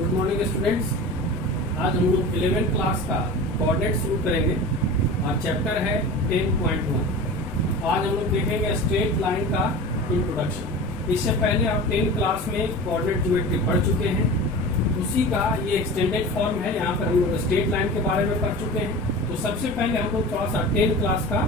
Good morning students. आज हम लोग 11th क्लास का कोऑर्डिनेट शुरू करेंगे और चैप्टर है 10.1। आज हम लोग देखेंगे स्ट्रेट लाइन का इंट्रोडक्शन। इससे पहले आप 10th क्लास में कोऑर्डिनेट ज्योमेट्री पढ़ चुके हैं, उसी का ये एक्सटेंडेड फॉर्म है। यहाँ पर हम लोग स्ट्रेट लाइन के बारे में पढ़ चुके हैं। तो सबसे पहले हम लोग थोड़ा सा 10th क्लास का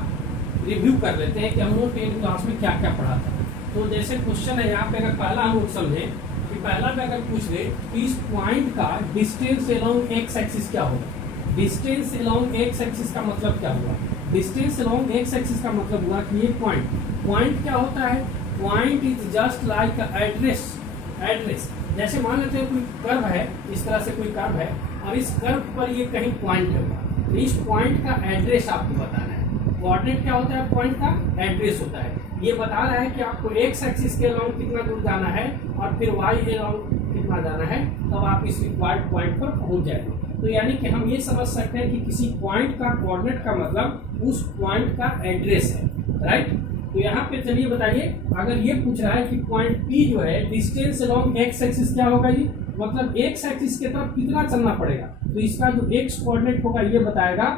रिव्यू कर लेते हैं कि हम लोग 10th क्लास में क्या क्या पढ़ा था। तो जैसे क्वेश्चन है यहाँ पे, अगर पहला हम लोग समझें कि पहला पे अगर पूछ दे इस पॉइंट का डिस्टेंस अलोंग एक्स एक्सिस क्या होगा। डिस्टेंस अलोंग एक्स एक्सिस का मतलब क्या हुआ? डिस्टेंस अलोंग एक्स एक्सिस का मतलब हुआ कि ये पॉइंट क्या होता है? Point is just like address. जैसे मान लेते हैं कोई कर्व है, इस तरह से कोई कर्व है और इस कर्व पर ये कहीं पॉइंट है, तो इस पॉइंट का एड्रेस आपको बताना है। कोऑर्डिनेट क्या होता है? पॉइंट का एड्रेस होता है। ये बता रहा है कि आपको एक्स एक्सिस के अलोंग कितना दूर जाना है और फिर वाई अलोंग कितना जाना है, तब आप इस रिक्वायर्ड पॉइंट पर पहुंच जाएंगे। तो यानी कि हम ये समझ सकते हैं कि किसी पॉइंट का कोऑर्डिनेट का मतलब उस पॉइंट का एड्रेस है, राइट। तो यहाँ पे चलिए बताइए, अगर ये पूछ रहा है कि पॉइंट पी जो है डिस्टेंस अलोंग एक्स एक्सिस क्या होगा जी, मतलब एक्स एक्सिस की तरफ कितना चलना पड़ेगा, तो इसका जो एक्स कोऑर्डिनेट होगा ये बताएगा,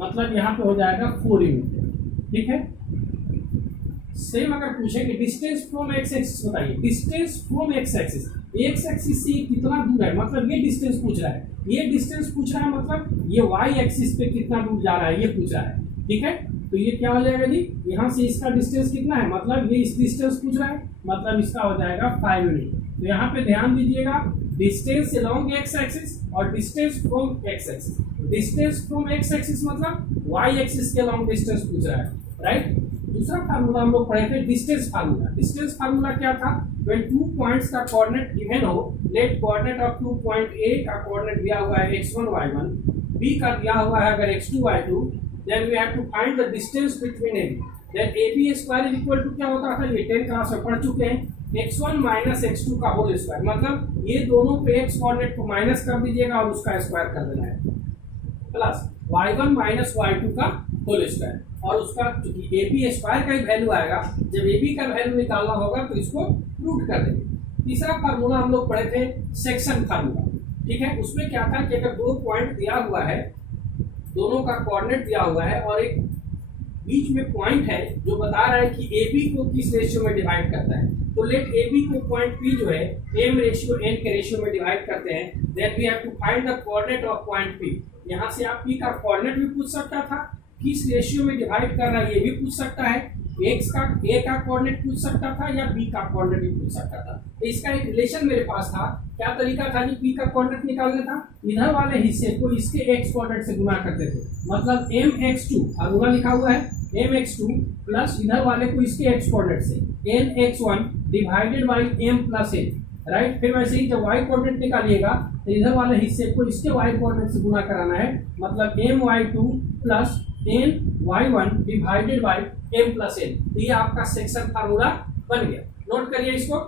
मतलब यहाँ पे हो जाएगा 4 यूनिट, ठीक है। सेम अगर पूछे कि डिस्टेंस फ्रॉम एक्स एक्सिस बताइए, डिस्टेंस फ्रॉम एक्स एक्सिस से कितना दूर है, मतलब ये डिस्टेंस पूछ रहा है। ये डिस्टेंस पूछ रहा है मतलब ये वाई एक्सिस पे कितना दूर जा रहा है ये पूछ रहा है, ठीक है। तो ये क्या हो जाएगा जी, यहाँ से इसका डिस्टेंस कितना है, मतलब ये इस डिस्टेंस पूछ रहा है, मतलब इसका हो जाएगा 5 यूनिट। तो यहाँ पे ध्यान दीजिएगा, डिस्टेंस अलोंग एक्स एक्सिस और distance from x axis. Distance from x axis मतलब वाई एक्सिस के अलोंग डिस्टेंस पूछ रहा है, राइट। दूसरा फार्मूला हम लोग पढ़े थे डिस्टेंस फार्मूला। डिस्टेंस फार्मूला क्या था? व्हेन 2 पॉइंट्स का कोऑर्डिनेट गिवन हो, let coordinate of 2 point A का कोऑर्डिनेट दिया हुआ है x1 y1, b का दिया हुआ है अगर x2 y2, then we have to find the distance between AB. Then AB square is equal to क्या होता था, ये 10 क्लास में पढ़ चुके हैं, x1 माइनस x2 का होल स्क्वायर। मतलब ये दोनों पे x कोऑर्डिनेट को माइनस कर दीजिएगा और उसका स्क्वायर कर देना है, प्लस y1 माइनस y2 का होल स्क्वायर। और उसका चूंकि AB स्क्वायर का ही वैल्यू आएगा, जब AB का वैल्यू निकालना होगा तो इसको रूट कर देंगे। तीसरा फार्मूला हम लोग पढ़े थे सेक्शन फार्मूला, ठीक है। उसमें क्या था कि अगर 2 पॉइंट दिया हुआ है, दोनों का कोऑर्डिनेट दिया हुआ है और एक बीच में पॉइंट है जो बता रहा है कि AB को किस रेशियो में डिवाइड करता है, तो लेट AB को पॉइंट P जो है m/n के रेशियो में डिवाइड करते हैं, then we have to find the coordinate of point P। यहाँ से आप P का कोऑर्डिनेट भी पूछ सकता था, किस रेशियो में डिवाइड कर रहा है ये भी पूछ सकता है, x का a का कोऑर्डिनेट पूछ सकता था या b का कोऑर्डिनेट भी पूछ सकता था। तो इसका एक रिलेशन मेरे पास था। क्या तरीका था जी p का कोऑर्डिनेट निकालने का? इधर वाले हिस्से को इसके x कोऑर्डिनेट से गुना करते थे, मतलब mx2 फार्मूला लिखा हुआ है mx2 प्लस इधर वाले को इसके x कोऑर्डिनेट से nx1 divided by m plus n, right. फिर वैसे ही जब y कोऑर्डिनेट निकालिएगा तो इधर वाले हिस्से को इसके y कोऑर्डिनेट से गुना कराना है, मतलब my2 plus ny1 divided by m plus n। तो ये आपका सेक्शन फार्मूला बन गया, नोट करिए इसको।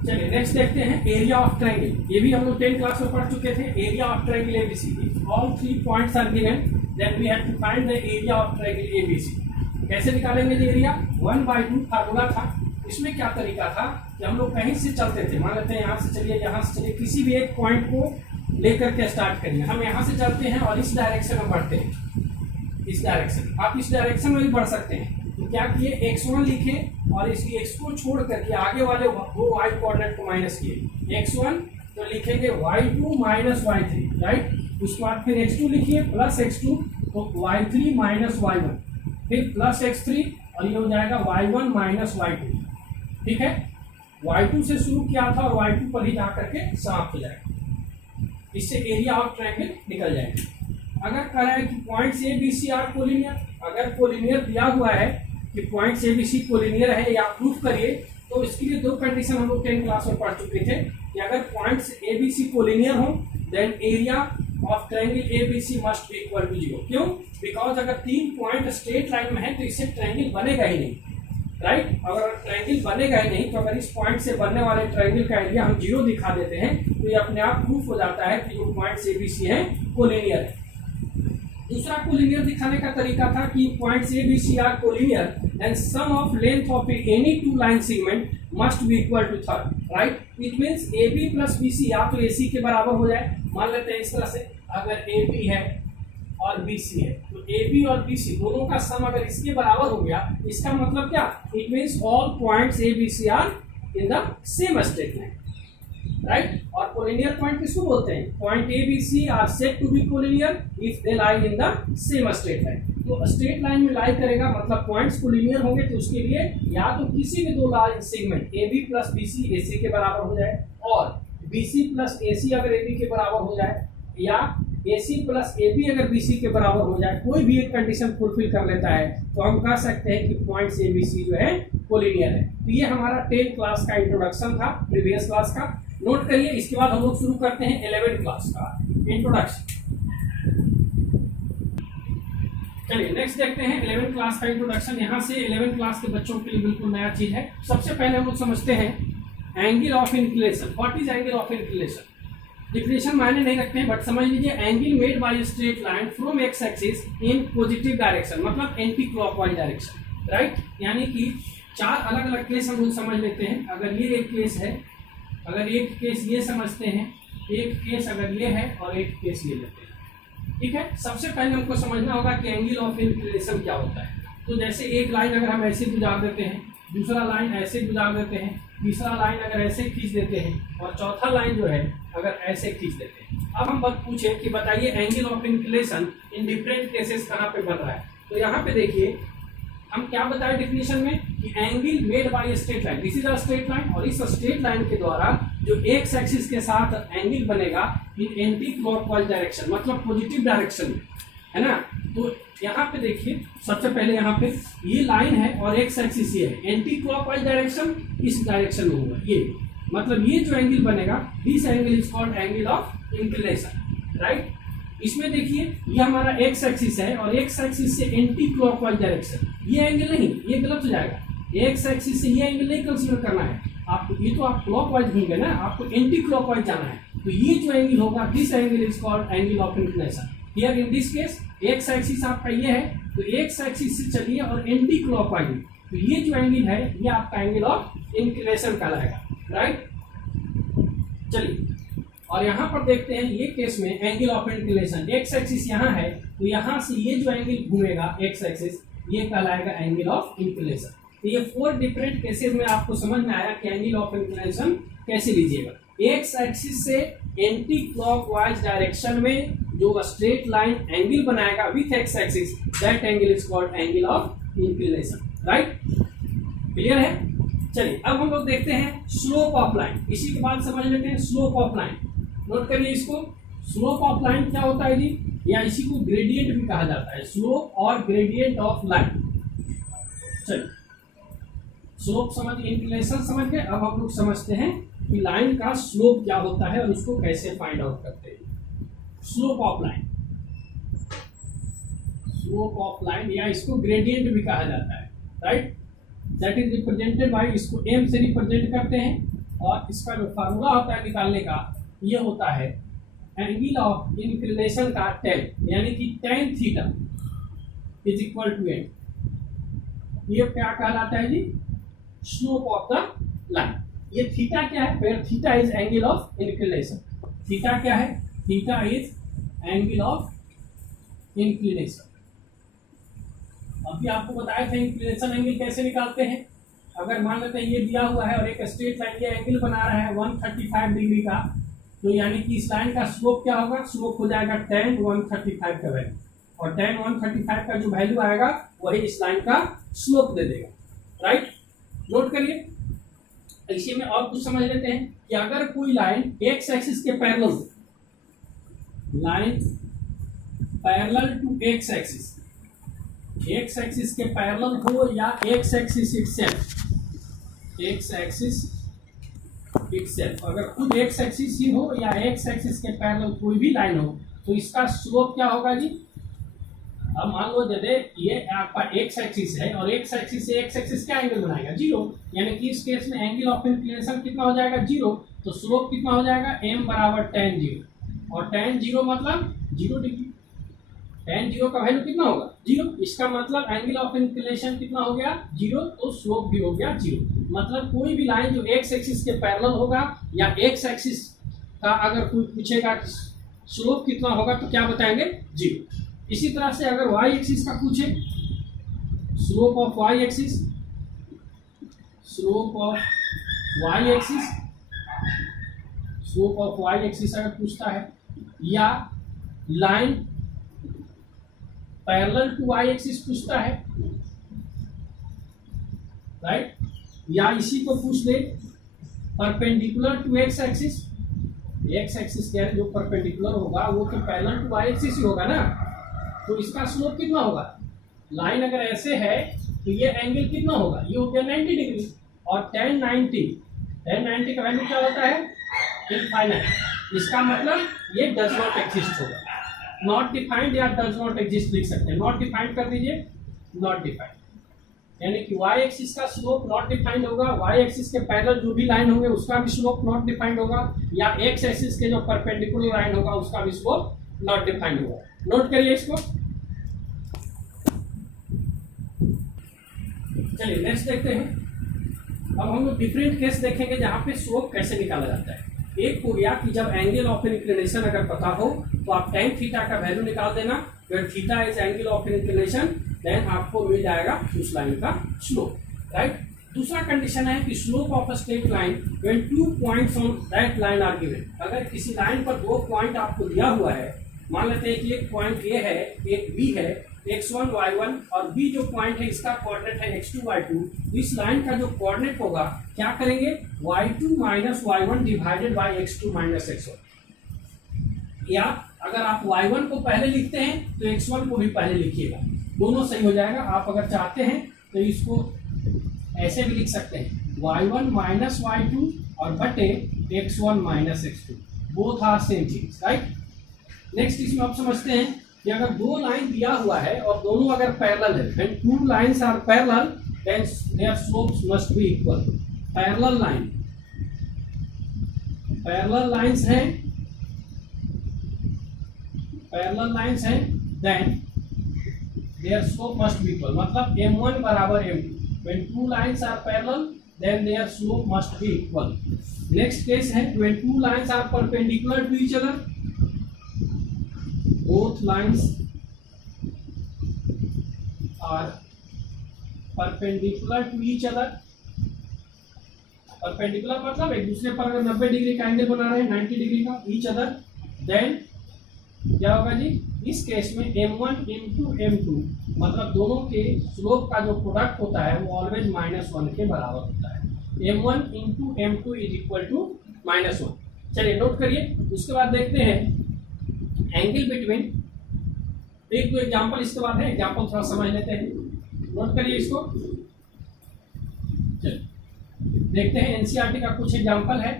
चलिए नेक्स्ट देखते हैं एरिया ऑफ ट्रायंगल। ये भी हम लोग 10 क्लास में पढ़ चुके थे। Area of triangle ABC, all 3 points are given, then we have to find the area of triangle ABC. कैसे निकालेंगे ये एरिया? 1/2 फार्मूला था। इसमें क्या तरीका था कि हम लोग कहीं से चलते थे, मान लेते हैं यहाँ से चलिए, यहाँ से चलिए, किसी भी एक पॉइंट को लेकर के स्टार्ट करिए। हम यहाँ से चलते हैं और इस डायरेक्शन में बढ़ते हैं, इस डायरेक्शन, आप इस डायरेक्शन में भी बढ़ सकते हैं। तो क्या किए, x1 लिखे और इसकी x को छोड़ करके आगे वाले वो y कोऑर्डिनेट को माइनस किए। x1 तो लिखेंगे y2 माइनस y3, राइट। उसके बाद फिर x2 लिखिए प्लस x2 तो y3 माइनस y1, फिर प्लस x3 और ये हो जाएगा y1 माइनस y2, ठीक है। y2 से शुरू किया था और y2 पर ही जा करके समाप्त हो जाएगा। इससे एरिया ऑफ ट्रायंगल निकल जाएगा। अगर कह रहा है कि points A B C are collinear, अगर कोलिनियर दिया हुआ है कि points A B C collinear है या प्रूफ करिए, तो इसके लिए 2 कंडीशन हम लोग 10 क्लास में पढ़ चुके थे कि अगर points A B C collinear हो then area of triangle A B C must be equal to 0। क्यों? बिकॉज अगर 3 पॉइंट स्ट्रेट लाइन में है तो इससे ट्रायंगल बनेगा ही नहीं, राइट। अगर ट्रायंगल बनेगा ही नहीं तो अगर इस पॉइंट से बनने वाले ट्रायंगल का एरिया हम 0 दिखा देते हैं तो ये अपने आप प्रूफ हो जाता है कि जो पॉइंट ABC है कोलिनियर है। दूसरा कोलिनियर दिखाने का तरीका था कि points A B C are collinear and sum of length of any two line segment must be equal to third, right. It means A B plus B C या तो ए सी के बराबर हो जाए, मान लेते हैं इस तरह से, अगर ए बी है और बी सी है तो ए बी और बी सी दोनों का सम अगर इसके बराबर हो गया, इसका मतलब क्या, it means all points A B C are in the same straight line, right. और कोलिनियर पॉइंट किसको बोलते हैं, point A B C are said to be collinear if they lie in the same straight line. तो straight line में lie करेगा मतलब points collinear होंगे, तो उसके लिए या तो किसी भी दो line segment A B plus B C A C के बराबर हो जाए, और बी सी प्लस ए सी अगर ए बी के बराबर हो जाए, या ए सी प्लस ए बी अगर बी सी के बराबर हो जाए, कोई भी एक कंडीशन फुलफिल कर लेता है तो हम कह सकते हैं कि पॉइंट्स ए बी सी जो है कोलिनियर है। तो ये हमारा 10th क्लास का इंट्रोडक्शन था, प्रीवियस क्लास का। नोट करिए, इसके बाद हम लोग शुरू करते हैं 11th क्लास का इंट्रोडक्शन। चलिए नेक्स्ट देखते हैं 11th क्लास का इंट्रोडक्शन। यहाँ से 11th क्लास के बच्चों के लिए बिल्कुल नया चीज है। सबसे पहले हम लोग समझते हैं angle of inclination. What is angle of inclination? Definition मायने नहीं रखते हैं, बट समझ लीजिए, angle made by straight line from x axis in positive direction, मतलब एंटी क्लॉकवाइज डायरेक्शन, राइट। यानी कि 4 अलग अलग केस हम लोग समझ लेते हैं। अगर ये एक केस है, अगर एक केस ये समझते हैं, एक केस अगर ये है और एक केस ये लेते हैं, ठीक है। सबसे पहले हमको समझना होगा कि एंगल ऑफ इंक्लिनेशन क्या होता है। तो जैसे एक लाइन अगर हम ऐसे गुजार देते हैं, दूसरा लाइन ऐसे गुजार देते हैं, तीसरा लाइन अगर ऐसे खींच देते हैं, और चौथा लाइन जो है अगर ऐसे खींच देते हैं। अब हम बात पूछे कि बताइए angle of inclination in different cases कहाँ पे बन रहा है। तो यहाँ पे देखिए, हम क्या बताए डिफिनेशन में कि angle made by straight line, this is a straight line, और इस स्ट्रेट लाइन के द्वारा जो एक्स एक्सिस के साथ एंगल बनेगा इन एंटी क्लॉकवाइज डायरेक्शन, मतलब पॉजिटिव डायरेक्शन में, है ना। तो यहाँ पे देखिए, सबसे पहले यहाँ पे ये लाइन है और एक्स एक्सिस ये है, एंटी क्लॉकवाइज डायरेक्शन इस डायरेक्शन में होगा, ये मतलब ये जो एंगल बनेगा, this angle is called angle of inclination, right. इसमें देखिए, ये हमारा एक्स एक्सिस है और एक्स एक्सिस से एंटी क्लॉकवाइज डायरेक्शन, ये एंगल नहीं, ये गलत हो जाएगा। एक्स एक्सिस से ये एंगल नहीं कंसीडर करना है आपको, ये तो आप क्लॉकवाइज होंगे ना, आपको एंटी क्लॉकवाइज जाना है। तो ये जो एंगल होगा, this angle is called angle of inclination. Here in this case x axis आपका ये है, तो एक्स एक्सिस से चलिए और एंटी क्लॉकवाइज, तो ये जो एंगल है ये आपका एंगल ऑफ इंक्लिनेशन कहलाएगा, राइट। चलिए, और यहाँ पर देखते हैं ये केस में angle of inclination, x axis यहाँ है, तो यहाँ से ये जो एंगल घूमेगा एक्स एक्सिस, ये कहलाएगा एंगल ऑफ इंक्लिनेशन। तो ये 4 डिफरेंट केसेस में आपको समझ में आया कि एंगल ऑफ इंक्लिनेशन कैसे लीजिएगा। एक्स एक्सिस से एंटी क्लॉकवाइज डायरेक्शन में जो स्ट्रेट लाइन एंगल बनाएगा with x axis, that angle is called angle of inclination, right. Clear है? चलिए अब हम लोग देखते हैं स्लोप ऑफ लाइन। इसी के बाद समझ लेते हैं स्लोप ऑफ लाइन। नोट करिए इसको, स्लोप ऑफ लाइन क्या होता है जी, या इसी को ग्रेडियंट भी कहा जाता है, स्लोप और ग्रेडियंट ऑफ लाइन। चलिए, स्लोप समझ, इंक्लिनेशन समझ गए। अब हम लोग समझते हैं कि लाइन का स्लोप क्या होता है और उसको कैसे फाइंड आउट करते हैं। Slope of line, slope of line या इसको ग्रेडियंट भी कहा जाता है, right. That is represented by, इसको एम से रिप्रेजेंट करते हैं, और इसका जो फार्मूला होता है निकालने का, ये होता है एंगल ऑफ इंक्लिनेशन का tan, यानी कि tan theta is equal to N. ये क्या कहलाता है जी, स्लोप ऑफ द लाइन। ये थीटा क्या है, फिर theta is angle of inclination. Theta क्या है, theta is angle of inclination. अभी आपको बताया था इंक्लिनेशन एंगल कैसे निकालते हैं। अगर मान लेते हैं ये दिया हुआ है और एक स्ट्रेट लाइन ये एंगल बना रहा है 135 डिग्री का, तो यानी कि इस लाइन का स्लोप क्या होगा, स्लोप हो जाएगा tan 135 का वैल्यू, और tan 135 का जो वैल्यू आएगा वही इस लाइन का स्लोप दे देगा, राइट। नोट करिए, इसी में और कुछ समझ लेते हैं कि अगर कोई लाइन एक्स एक्सिस के parallel, line parallel to X axis, X axis के पैरेलल हो या X axis itself, X axis itself, अगर खुद एक्स एक्सिस ही हो या एक्स एक्सिस के पैरेलल कोई भी लाइन हो, तो इसका स्लोप क्या होगा जी। अब मान लो जैसे ये आपका एक्स एक्सिस है और एक्स एक्सिस से एक्स एक्सिस क्या एंगल बनाएगा, 0, यानी कि इस केस में एंगल ऑफ इंक्लिनेशन कितना हो जाएगा, 0। तो स्लोप कितना हो जाएगा, m बराबर tan 0, और tan 0 मतलब 0 डिग्री, tan 0 का वैल्यू कितना होगा 0। इसका मतलब एंगल ऑफ इंक्लिनेशन कितना हो गया 0, तो स्लोप भी हो गया 0। मतलब कोई भी लाइन जो एक्स एक्सिस के पैरेलल होगा या एक्स एक्सिस का अगर कोई पूछेगा स्लोप कितना होगा तो क्या बताएंगे 0। इसी तरह से अगर वाई एक्सिस का पूछे slope of Y axis, slope of Y axis, slope of Y axis अगर पूछता है, या line parallel to Y axis पूछता है, राइट, या इसी को पूछ दे perpendicular to X axis, X axis क्या है जो परपेंडिकुलर होगा वो तो पैरेलल टू वाई एक्सिस ही होगा ना, तो इसका स्लोप कितना होगा। लाइन अगर ऐसे है तो ये एंगल कितना होगा, ये हो गया 90 डिग्री, और tan 90 का वैल्यू क्या होता है इनफाइनाइट। इसका मतलब ये डज नॉट एग्जिस्ट होगा, नॉट डिफाइंड या डज नॉट एग्जिस्ट लिख सकते हैं। नॉट डिफाइंड कर दीजिए, नॉट डिफाइंड, यानी कि वाई एक्सिस का स्लोप नॉट डिफाइंड होगा, वाई एक्सिस के पैरेलल जो भी लाइन होंगे उसका भी स्लोप नॉट डिफाइंड होगा, या एक्स एक्सिस के जो परपेंडिकुलर लाइन होगा उसका भी स्लोप नॉट डिफाइंड होगा। नोट करिए इसको। चलिए नेक्स्ट देखते हैं। अब हम लोग डिफरेंट केस देखेंगे जहां पे स्लोप कैसे निकाला जाता है। एक हो गया कि जब एंगल ऑफ इंक्लिनेशन अगर पता हो तो आप tan थीटा का वैल्यू निकाल देना, where theta is angle of inclination, then आपको मिल जाएगा उस लाइन का स्लोप, राइट। दूसरा कंडीशन है कि slope of a straight line when 2 points on that line are given. अगर किसी लाइन पर 2 पॉइंट आपको दिया हुआ है, मान लेते हैं कि एक पॉइंट ये है, एक बी है, x1 y1, और बी जो पॉइंट है इसका कोऑर्डिनेट है x2 y2। इस लाइन का जो कोऑर्डिनेट होगा क्या करेंगे y2 minus y1 divided by x2 minus x1। या अगर आप y1 को पहले लिखते हैं तो x1 को भी पहले लिखिएगा, दोनों सही हो जाएगा। आप अगर चाहते हैं तो इसको ऐसे भी लिख सकते हैं y1 माइनस y2 और बटे x1 minus x2, both are same things, right. Next इसमें आप समझते हैं कि अगर 2 लाइन दिया हुआ है और दोनों अगर पैरेलल है, when 2 lines are parallel then their slopes must be equal. Parallel line, parallel lines हैं, पैरेलल लाइंस हैं, then their slope must be equal, मतलब m1 बराबर m2। When 2 lines are parallel then their slope must be equal. Next case है when 2 lines are perpendicular to each other, both lines are perpendicular to each other। Perpendicular मतलब एक दूसरे पर अगर 90 degree का angle बना रहे हैं, 90 डिग्री का, each other, then क्या होगा जी, इस केस में m1 m2 m2 मतलब दोनों के स्लोप का जो प्रोडक्ट होता है वो ऑलवेज -1 के बराबर होता है। m1 into m2 is equal to -1। चलिए नोट करिए। उसके बाद देखते हैं एंगल बिटवीन, एक दो एग्जांपल इसके बाद है, एग्जांपल थोड़ा समझ लेते हैं, नोट करिए इसको। चलिए देखते हैं एनसीईआरटी का कुछ एग्जांपल है।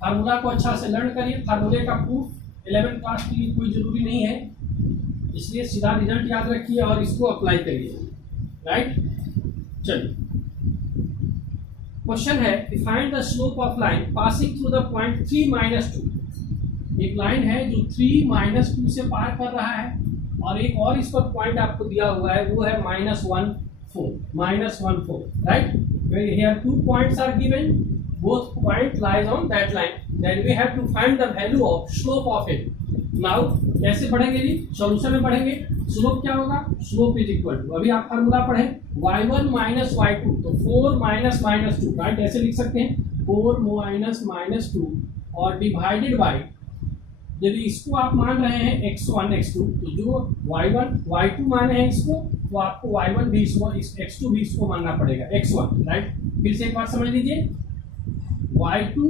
फार्मूला को अच्छा से लर्न करिए। फार्मूले का प्रूफ 11th क्लास के लिए कोई जरूरी नहीं है, इसलिए सीधा रिजल्ट याद रखिए और इसको अप्लाई करिए, राइट। चलिए क्वेश्चन है, find the slope of line passing through the point 3 - 2। एक लाइन है जो 3 - 2 से पार कर रहा है, और एक और इस पर पॉइंट आपको दिया हुआ है वो है -1 4, right. Here 2 points are given, both point lies on that line, then we have to find the value of slope of it। Now कैसे बढ़ेंगे जी, सॉल्यूशन में बढ़ेंगे। स्लोप क्या होगा, स्लोप इज इक्वल टू, अभी आप फार्मूला पढ़े y1 माइनस y2, तो 4 माइनस -2, राइट, ऐसे लिख सकते हैं 4 माइनस -2 और डिवाइडेड बाई, यदि इसको आप मान रहे हैं x1 x2, तो जो y1 y2 माने हैं इसको, तो आपको y1 भी इसको, x2 भी इसको मानना पड़ेगा x1, राइट। फिर से एक बार समझ लीजिए, y2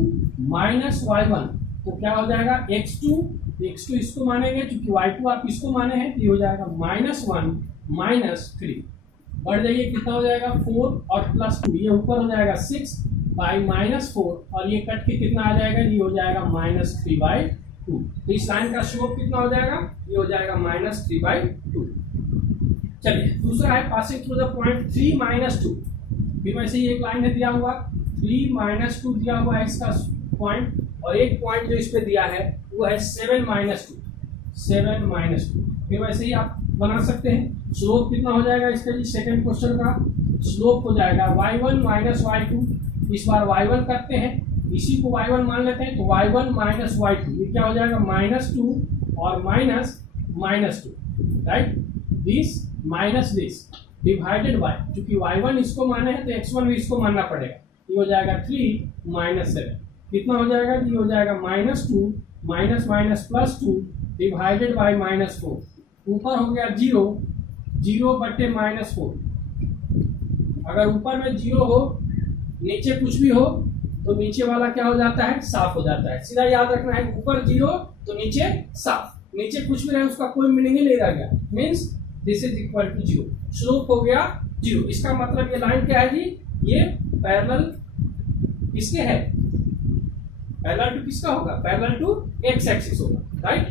माइनस y1 तो क्या हो जाएगा x2 इसको मानेंगे, क्योंकि y2 आप इसको माने हैं, तो ये हो जाएगा -1 - 3, बढ़ जाइए कितना हो जाएगा 4 और +2, ये ऊपर हो जाएगा 6 बाई -4, और ये कट के कितना आ जाएगा, ये हो जाएगा -3/2। तो इस लाइन का स्लोप कितना हो जाएगा, ये हो जाएगा -3/2। चलिए दूसरा है पासिंग थ्रू द पॉइंट 3 - 2। फिर वैसे ही एक लाइन है दिया हुआ 3 - 2 दिया हुआ है इसका पॉइंट, और एक पॉइंट जो इस पे दिया है वो है 7 - 2। फिर वैसे ही आप बना सकते हैं। स्लोप कितना हो जाएगा इसका जी, सेकंड क्वेश्चन का स्लोप हो जाएगा y1 माइनस y2। इस बार y1 करते हैं, इसी को y1 मान लेते हैं, तो y1 माइनस y2 ये क्या हो जाएगा, -2 और -2, right. This minus this divided by, क्योंकि y1 इसको माने हैं तो x1 भी इसको मानना पड़ेगा। ये हो जाएगा 3 माइनस 7, कितना हो जाएगा, ये हो जाएगा -2 माइनस माइनस +2 डिवाइडेड बाय -4। ऊपर हो गया 0 बटे -4। अगर ऊपर में 0 हो, नीचे कुछ भी हो, तो नीचे वाला क्या हो जाता है, साफ हो जाता है। सीधा याद रखना है, ऊपर 0 तो नीचे साफ, नीचे कुछ भी रहे उसका कोई मीनिंग ही नहीं रह गया, means this is equal to 0। Slope हो गया 0। इसका मतलब ये लाइन क्या है जी, ये पैरेलल किसके है, पैरेलल टू किसका होगा, पैरेलल टू एक्स एक्सिस होगा, राइट।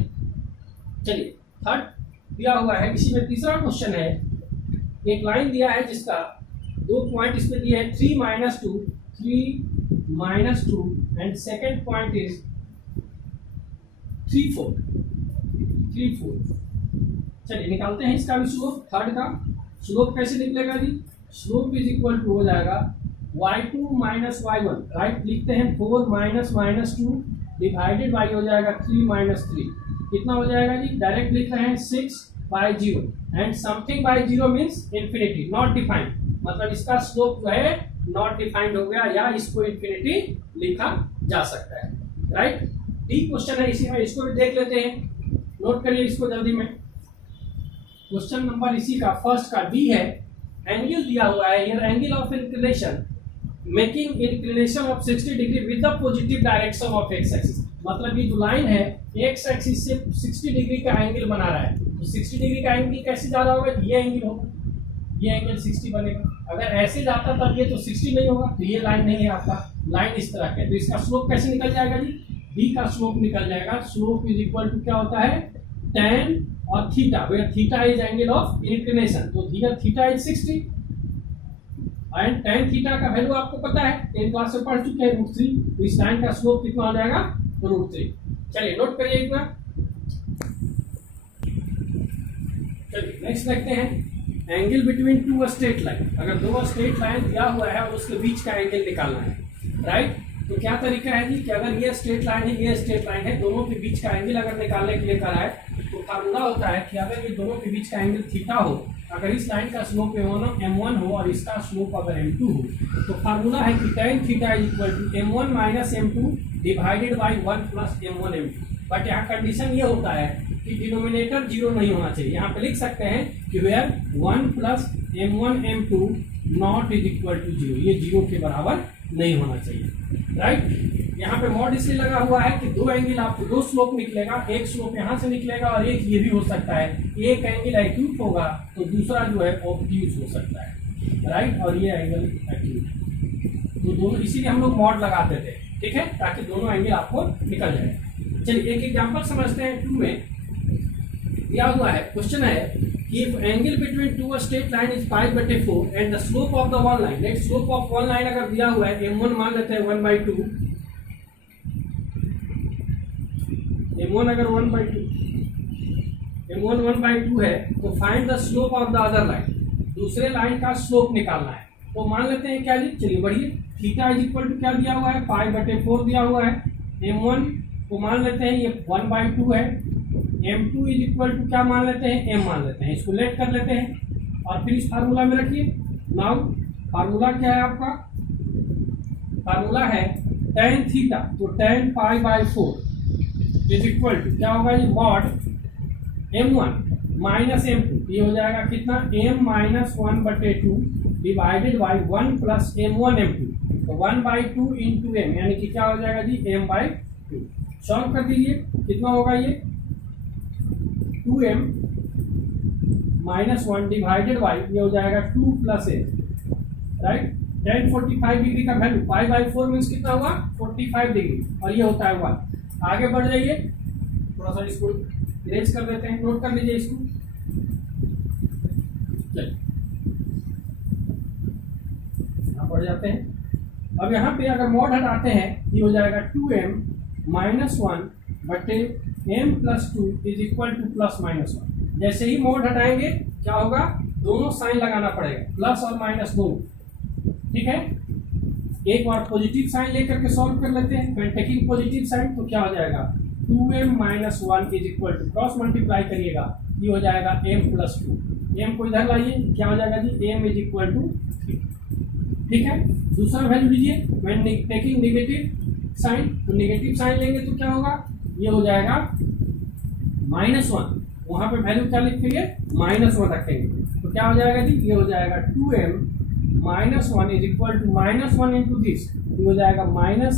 चलिए थर्ड दिया हुआ है, इसी में तीसरा क्वेश्चन है। एक लाइन दिया है जिसका 2 पॉइंट इसमें दिए हैं, 3 - 2 एंड सेकेंड पॉइंट इज 3 4। चलिए निकालते हैं इसका भी स्लोप। थर्ड का स्लोप कैसे निकलेगा जी, स्लोप इज इक्वल टू हो जाएगा y2 माइनस y1, राइट। लिखते हैं 4 -2 डिवाइडेड बाई हो जाएगा 3 - 3, कितना हो जाएगा जी, डायरेक्ट लिख रहे हैं 6/0 and something bye 0 means infinity, not defined, मतलब इसका स्लोप जो है नॉट डिफाइंड हो गया, या इसको इन्फिनिटी लिखा जा सकता है, राइट। डी क्वेश्चन है इसी में, इसको भी देख लेते हैं, नोट करिए इसको जल्दी में। क्वेश्चन नंबर इसी का फर्स्ट का डी है। एंगल दिया हुआ है, here angle of inclination making inclination of 60 degree with the positive direction of x axis, मतलब ये जो लाइन है एक्स एक्सिस से 60 डिग्री का एंगल बना रहा है, तो 60 डिग्री का एंगल कैसे जा रहा होगा, ये एंगल होगा, ये एंगल 60 बनेगा। अगर ऐसे जाता तब ये तो 60 नहीं होगा, तो ये लाइन नहीं है आपका, लाइन इस तरह का है, तो इसका स्लोप कैसे निकल जाएगा जी, डी का स्लोप निकल जाएगा। स्लोप इज इक्वल टू क्या होता है, tan और theta, where theta is angle of inclination, तो theta is 60 and tan theta का वैल्यू आपको पता है, 10 क्लास में पढ़ चुके हैं, √3, तो इस लाइन का स्लोप कितना हो जाएगा, √3। चलिए नोट करिए एक बार। चलिए नेक्स्ट देखते हैं, एंगल बिटवीन 2 स्ट्रेट लाइन। अगर 2 स्ट्रेट लाइन दिया हुआ है और उसके बीच का एंगल निकालना है, राइट। तो क्या तरीका है जी, कि अगर ये स्ट्रेट लाइन है, ये स्ट्रेट लाइन है, दोनों के बीच का एंगल अगर निकालने के लिए करा है, तो फार्मूला होता है कि अगर ये दोनों के बीच का एंगल थीटा हो, अगर इस लाइन का स्लोप m1 हो और इसका स्लोप अगर m2 हो, तो फार्मूला है कि tan theta is equal to m1 minus m2 divided by 1 plus m1 m2। But यहाँ कंडीशन ये होता है कि डिनोमिनेटर 0 नहीं होना चाहिए। यहाँ पे लिख सकते हैं कि where 1 plus m1 m2 not is equal to 0, ये 0 के बराबर नहीं होना चाहिए, राइट। यहाँ पे मॉड इसलिए लगा हुआ है कि दो एंगल आपको, दो स्लोप निकलेगा, एक स्लोप यहाँ से निकलेगा और एक ये भी हो सकता है, एक एंगल एक्यूट होगा तो दूसरा जो है ऑब्ट्यूज हो सकता है, राइट, और ये एंगल एक्यूट, तो दोनों इसीलिए हम लोग मॉड लगाते थे, ठीक है, ताकि दोनों एंगल आपको निकल जाए। चलिए एक एग्जाम्पल समझते हैं। 2 में दिया हुआ है, क्वेश्चन है कि if angle between two straight line is 5/4 and the slope of the one line, let slope of one line अगर दिया हुआ है m1 मान लेते हैं 1/2, m1 अगर 1/2 है, तो find the slope of the other line, दूसरे लाइन का स्लोप निकालना है। तो मान लेते हैं क्या जी, चलिए बढ़िए, थीटा इज इक्वल टू क्या दिया हुआ है, 5/4 दिया हुआ है, m1 को मान लेते हैं ये 1/2 है, m2 इज इक्वल टू क्या मान लेते हैं, m मान लेते हैं, इसको लेट कर लेते हैं और फिर इस फार्मूला में रखिए। नाउ फार्मूला क्या है आपका, फार्मूला है tan थीटा, तो tan π/4 इज इक्वल टू क्या होगा ये, मॉड m1 माइनस m2, ये हो जाएगा कितना, m minus 1/2 divided by 1 plus m1 m2, तो 1/2 इंटू m, यानी कि क्या हो जाएगा जी, m/2। सॉल्व कर दीजिए, कितना होगा ये, 2m माइनस 1 डिवाइडेड बाई, ये हो जाएगा 2 plus m, right. tan 45 degree का वैल्यू π/4 मीन्स कितना हुआ, 45 डिग्री, और ये होता है 1। आगे बढ़ जाइए, थोड़ा सा इसको इरेज कर देते हैं, नोट कर लीजिए इसको। चलिए यहाँ बढ़ जाते हैं। अब यहाँ पे अगर मॉड हटाते हैं, ये हो जाएगा 2m माइनस 1 बटे m plus 2 is equal two plus minus 1। जैसे ही मोड हटाएंगे क्या होगा, दोनों साइन लगाना पड़ेगा, प्लस और माइनस दोनों। ठीक है, एक बार पॉजिटिव साइन लेकर के सॉल्व कर लेते हैं। व्हेन टेकिंग पॉजिटिव साइन तो क्या हो जाएगा, 2m - 1 is equal to, cross multiply करिएगा, ये हो जाएगा m + 2। m को इधर लाइए, क्या हो जाएगा जी, m इज इक्वल टू 3। ठीक है, दूसरा वैल्यू लीजिए, व्हेन टेकिंग नेगेटिव साइन, तो नेगेटिव साइन लेंगे तो क्या होगा, ये हो जाएगा -1। वहां पे वैल्यू क्या लिखेंगे, -1 रखेंगे, तो क्या हो जाएगा जी, ये हो जाएगा 2m - 1 is equal to -1 into this, ये हो जाएगा -m -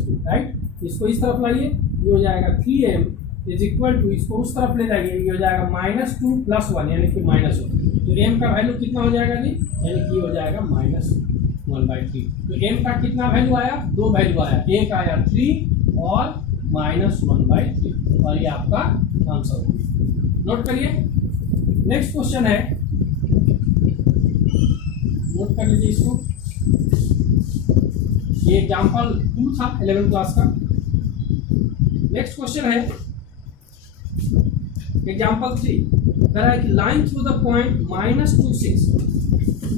2। राइट, इसको इस तरफ लाइए, ये हो जाएगा 3m इज इक्वल टू, इसको उस तरफ ले जाइए, ये हो जाएगा -2 + 1 यानी कि -1। तो m का वैल्यू कितना हो जाएगा जी, यानी कि ये हो जाएगा -1/3। तो m का कितना वैल्यू आया, 2 वैल्यू आया, एक आया 3 और -1/3, और ये आपका आंसर होगा। नोट करिए। नेक्स्ट क्वेश्चन है, नोट कर लीजिए इसको, ये एग्जाम्पल 2 था 11th क्लास का। नेक्स्ट क्वेश्चन है एग्जाम्पल 3, कह रहा है कि line through the point -2 6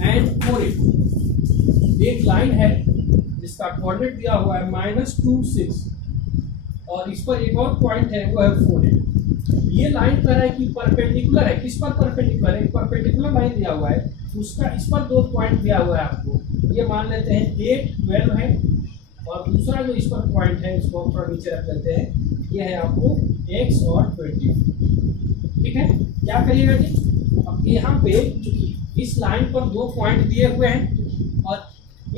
and 4 8। एक लाइन है जिसका कोऑर्डिनेट दिया हुआ है -2 6 और इस पर एक और पॉइंट है, वो है 4 8। ये लाइन कह रहा है कि परपेंडिकुलर है, किस पर परपेंडिकुलर है, एक परपेंडिकुलर लाइन दिया हुआ है, उसका इस पर 2 पॉइंट दिया हुआ है आपको। ये मान लेते हैं 8 12 है, और दूसरा जो इस पर पॉइंट है इसको हम थोड़ा नीचे रख लेते हैं, ये है आपको x और 20। ठीक है, क्या करिएगा जी, अब यहाँ पे चूंकि इस लाइन पर 2 पॉइंट दिए हुए हैं और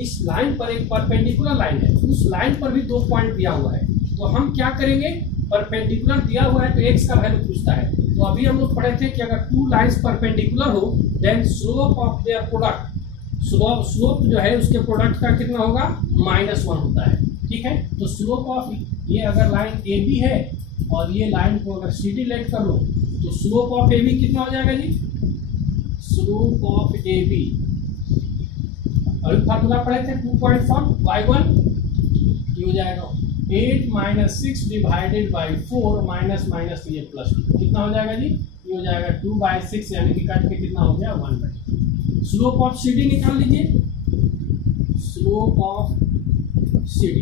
इस लाइन पर एक परपेंडिकुलर लाइन है, उस लाइन पर भी 2 पॉइंट दिया हुआ है, तो हम क्या करेंगे, परपेंडिकुलर दिया हुआ है तो x का वैल्यू पूछता है। तो अभी हम लोग पढ़े थे कि अगर 2 लाइंस परपेंडिकुलर हो then slope of their product, slope जो है उसके प्रोडक्ट का कितना होगा, -1 होता है। ठीक है, तो स्लोप ऑफ, ये अगर लाइन AB है और ये लाइन को अगर CD लेट कर लो तो स्लोप ऑफ AB कितना हो जाएगा जी, स्लोप ऑफ AB, अभी फार्मूला पढ़े थे 2.4 y1, ये हो जाएगा 8 - 6 डिवाइडेड बाई 4 माइनस ये +2, कितना हो जाएगा जी, ये हो जाएगा 2/6 यानी कि कट के कितना हो गया 1/2। स्लोप ऑफ CD निकाल लीजिए, slope of CD,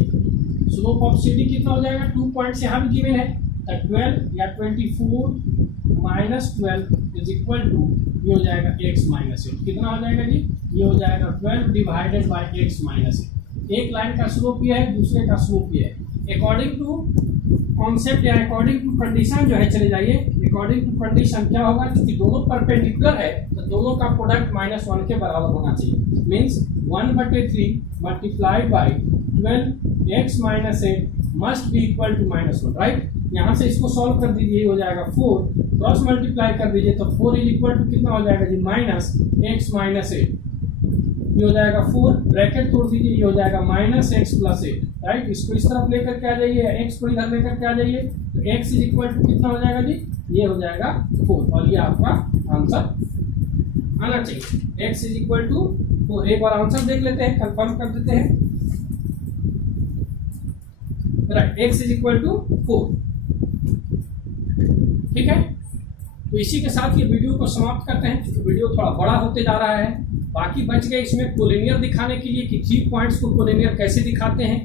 slope of CD कितना हो जाएगा, 2 पॉइंट्स यहाँ भी गिवन है, तो 12 या 24 - 12 इज इक्वल टू, ये हो जाएगा x - 8, कितना हो जाएगा जी, ये हो जाएगा 12 डिवाइडेड बाई x - 8। एक लाइन का स्लोप ये है, दूसरे का स्लोप ये है। अकॉर्डिंग टू कॉन्सेप्ट या अकॉर्डिंग टू कंडीशन जो है, चले जाइए, अकॉर्डिंग टू कंडीशन क्या होगा, क्योंकि दोनों परपेंडिकुलर है तो दोनों का प्रोडक्ट -1 के बराबर होना चाहिए। Means 1/3 multiplied by 12x - 8 must be equal to -1। Right, यहाँ से इसको सॉल्व कर दीजिए, हो जाएगा 4, क्रॉस मल्टीप्लाई कर दीजिए तो 4 इज इक्वल टू कितना हो जाएगा जी, -x - 8, ये हो जाएगा 4, ब्रैकेट तोड़ दीजिए, ये हो जाएगा -x + 8। राइट, इसको इस तरफ लेकर के आ जाइए, x को इधर लेकर के आ जाइए, तो x इज इक्वल टू कितना हो जाएगा जी, ये हो जाएगा 4, और ये आपका आंसर आना चाहिए, x इज इक्वल टू 4। एक बार आंसर देख लेते हैं, कंफर्म कर देते हैं। Right, x is equal to 4। ठीक है, तो इसी के साथ ये वीडियो को समाप्त करते हैं, क्योंकि वीडियो थोड़ा बड़ा होते जा रहा है। बाकी बच गए इसमें कोलिनियर दिखाने के लिए कि 3 पॉइंट्स को कोलिनियर कैसे दिखाते हैं।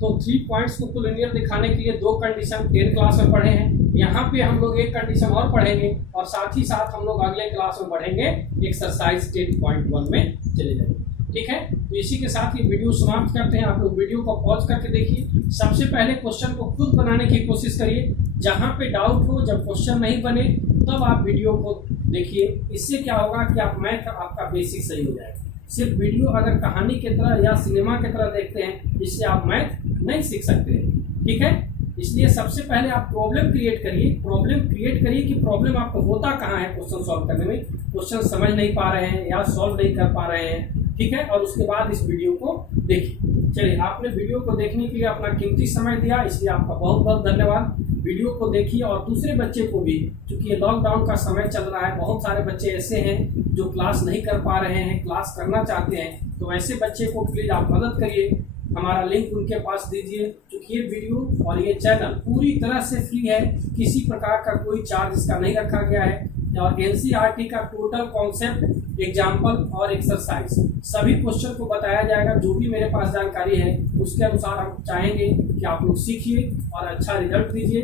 तो 3 पॉइंट्स को कोलिनियर दिखाने के लिए 2 कंडीशन 10 क्लास में पढ़े हैं। यहाँ पे हम लोग एक कंडीशन और पढ़ेंगे और साथ ही साथ हम लोग अगले क्लास में बढ़ेंगे एक्सरसाइज 10.1 में चले जाएंगे। ठीक है, तो इसी के साथ ये वीडियो समाप्त करते हैं। आप लोग वीडियो को पॉज करके देखिए। सबसे पहले क्वेश्चन को खुद बनाने की कोशिश करिए। जहाँ पे डाउट हो, जब क्वेश्चन नहीं बने तब आप वीडियो को देखिए। इससे क्या होगा कि आप मैथ आपका बेसिक सही हो जाएगा। सिर्फ वीडियो अगर कहानी की तरह या सिनेमा की तरह देखते हैं, इससे आप मैथ नहीं सीख सकते हैं। ठीक है, इसलिए सबसे पहले आप प्रॉब्लम क्रिएट करिए। प्रॉब्लम क्रिएट करिए कि प्रॉब्लम आपको होता कहाँ है क्वेश्चन सॉल्व करने में। क्वेश्चन समझ नहीं पा रहे हैं या सॉल्व नहीं कर पा रहे हैं। ठीक है, और उसके बाद इस वीडियो को देखिए। चलिए, आपने वीडियो को देखने के लिए अपना कीमती समय दिया, इसलिए आपका बहुत बहुत धन्यवाद। वीडियो को देखिए और दूसरे बच्चे को भी, क्योंकि ये लॉकडाउन का समय चल रहा है, बहुत सारे बच्चे ऐसे हैं जो क्लास नहीं कर पा रहे हैं, क्लास करना चाहते हैं, तो ऐसे बच्चे को प्लीज़ आप मदद करिए। हमारा लिंक उनके पास दीजिए। क्योंकि ये वीडियो और ये चैनल पूरी तरह से फ्री है, किसी प्रकार का कोई चार्ज इसका नहीं रखा गया है। और एनसीईआरटी का टोटल कॉन्सेप्ट, एग्जाम्पल और एक्सरसाइज सभी क्वेश्चन को बताया जाएगा। जो भी मेरे पास जानकारी है उसके अनुसार हम चाहेंगे कि आप लोग सीखिए और अच्छा रिजल्ट दीजिए।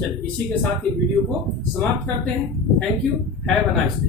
चलिए इसी के साथ ये वीडियो को समाप्त करते हैं। Thank you, have a nice day.